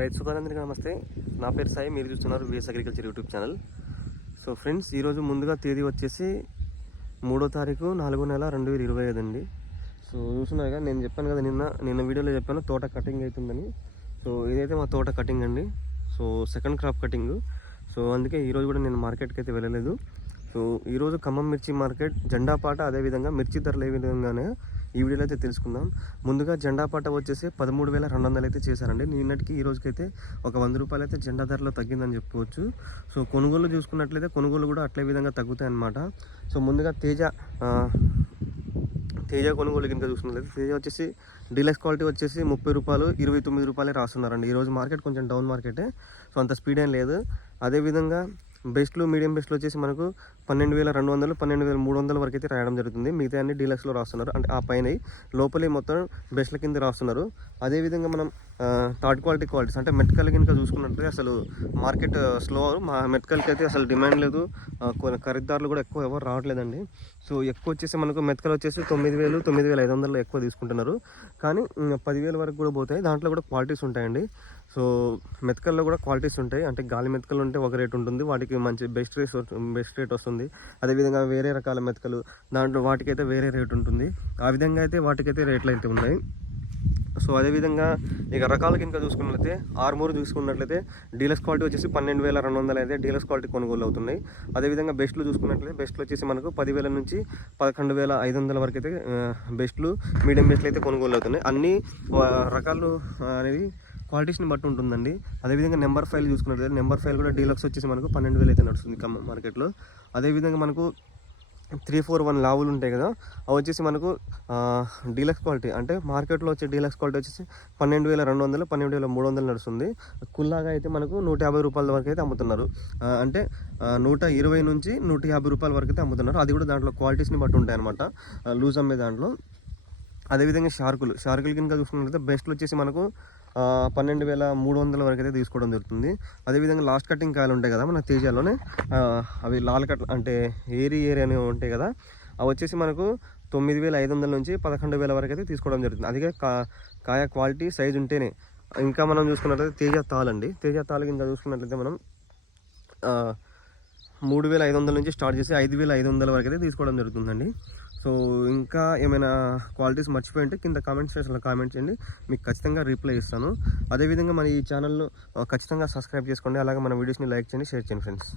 రైతు సోదరులందరికీ నమస్తే. నా పేరు సాయి, మీరు చూస్తున్నారు VS agriculture YouTube channel. So friends, ఈరోజు ముందుగా తేదీ వచ్చేసి 3వ తారీఖు 4వ నెల 2025 అండి. సో చూస్తున్నారుగా, నేను చెప్పాను కదా నిన్న వీడియోలో చెప్పాను తోట కటింగ్ అవుతుందని. సో ఇదైతే మా తోట కటింగ్ అండి. So second crop cutting. So అందుకే ఈరోజు కూడా నేను మార్కెట్కి అయితే వెళ్ళలేదు. సో ఈరోజు ఖమ్మం మిర్చి మార్కెట్ జెండాపాట, అదేవిధంగా మిర్చి ధరలు ఏ విధంగానే ఈ వీడియోలో అయితే తెలుసుకుందాం. ముందుగా జెండాపాట వచ్చేసి 13,200 అయితే చేశారండి. నిన్నటికి ఈ రోజుకైతే ఒక 100 రూపాయలు అయితే జెండా ధరలో తగ్గిందని చెప్పుకోవచ్చు. సో కొనుగోలు చూసుకున్నట్లయితే కొనుగోలు కూడా అట్లే విధంగా తగ్గుతాయి అన్నమాట. సో ముందుగా తేజ కొనుగోలు కనుక చూసుకున్నట్లయితే తేజ వచ్చేసి డీలక్స్ క్వాలిటీ వచ్చేసి 30 రూపాయలు 29 రూపాయలే రాస్తున్నారండి. ఈరోజు మార్కెట్ కొంచెం డౌన్ మార్కెటే, సో అంత స్పీడ్ ఏం లేదు. అదేవిధంగా బెస్ట్లు, మీడియం బెస్ట్లు వచ్చేసి మనకు 12,200 12,300 వరకు అయితే రాయడం జరుగుతుంది. మిగతా అన్ని డీలక్స్లో రాస్తున్నారు, అంటే ఆ పైన లోపలే మొత్తం బెస్ట్ల కింద రాస్తున్నారు. అదేవిధంగా మనం థర్డ్ క్వాలిటీస్ అంటే మెట్కల్ కనుక చూసుకున్నట్లయితే అసలు మార్కెట్ స్లో. మెట్కల్కి అయితే అసలు డిమాండ్ లేదు, ఖరీదారులు కూడా ఎక్కువ ఎవరు రావట్లేదండి. సో ఎక్కువ వచ్చేసి మనకు మెట్కల్ వచ్చేసి 9,000 9,500 ఎక్కువ తీసుకుంటున్నారు. కానీ 10,000 వరకు కూడా పోతాయి. దాంట్లో కూడా క్వాలిటీస్ ఉంటాయండి. సో మెతకల్లో కూడా క్వాలిటీస్ ఉంటాయి, అంటే గాలి మెతకలు ఉంటే ఒక రేట్ ఉంటుంది, వాటికి మంచి బెస్ట్ రేట్ వస్తుంది. అదేవిధంగా వేరే రకాల మెతకలు దాంట్లో వాటికైతే వేరే రేట్ ఉంటుంది. ఆ విధంగా అయితే వాటికైతే రేట్లు అయితే ఉన్నాయి. సో అదేవిధంగా ఇక రకాల కింద చూసుకున్నట్లయితే ఆర్మూర్ చూసుకున్నట్లయితే డీలక్స్ క్వాలిటీ వచ్చేసి 12,200 అయితే డీలక్స్ క్వాలిటీ కొనుగోలు అవుతున్నాయి. అదేవిధంగా బెస్ట్లు చూసుకున్నట్లయితే బెస్ట్లు వచ్చేసి మనకు 10,000 నుంచి 11,500 వరకు అయితే బెస్ట్లు, మీడియం బెస్ట్లు అయితే కొనుగోలు అవుతున్నాయి. అన్ని రకాలు అనేది క్వాలిటీస్ని బట్టి ఉంటుందండి. అదేవిధంగా నెంబర్ ఫైల్ చూసుకున్నట్లయితే నెంబర్ ఫైల్ కూడా డీలక్స్ వచ్చేసి మనకు 12,000 అయితే నడుస్తుంది ఖమ్మం మార్కెట్లో. అదేవిధంగా మనకు 341 లావులు ఉంటాయి కదా, అవి వచ్చేసి మనకు డీలక్స్ క్వాలిటీ, అంటే మార్కెట్లో వచ్చే డీలక్స్ క్వాలిటీ వచ్చేసి 12,200 12,300 నడుస్తుంది. కుల్లాగా అయితే మనకు 150 రూపాయల వరకు అయితే అమ్ముతున్నారు, అంటే 120 నుంచి 150 రూపాయల వరకు అయితే అమ్ముతున్నారు. అది కూడా దాంట్లో క్వాలిటీస్ని బట్టి ఉంటాయి అనమాట, లూజ్ అమ్మే దాంట్లో. అదేవిధంగా షార్కులు కనుక చూసుకున్నట్లయితే బెస్ట్లు వచ్చేసి మనకు 12,300 వరకు అయితే తీసుకోవడం జరుగుతుంది. అదేవిధంగా లాస్ట్ కటింగ్ కాయలు ఉంటాయి కదా మన తేజాలోనే, అవి లాల్ కట్ అంటే ఏరి అనేవి ఉంటాయి కదా, అవి వచ్చేసి మనకు 9,500 నుంచి 11,000 వరకు అయితే తీసుకోవడం జరుగుతుంది. అదిగే కాయ క్వాలిటీ సైజ్ ఉంటేనే. ఇంకా మనం చూసుకున్నట్లయితే తేజ తాలు కింద చూసుకున్నట్లయితే మనం 3,500 నుంచి స్టార్ట్ చేసి 5,500 వరకు అయితే తీసుకోవడం జరుగుతుందండి. సో ఇంకా ఏమైనా క్వాలిటీస్ మర్చిపోయి ఉంటే కింద కామెంట్ సెక్షన్లో కామెంట్ చేయండి, మీకు ఖచ్చితంగా రిప్లై ఇస్తాను. అదేవిధంగా మన ఈ ఛానల్ను ఖచ్చితంగా సబ్స్క్రైబ్ చేసుకోండి, అలాగే మన వీడియోస్ని లైక్ చేయండి, షేర్ చేయండి ఫ్రెండ్స్.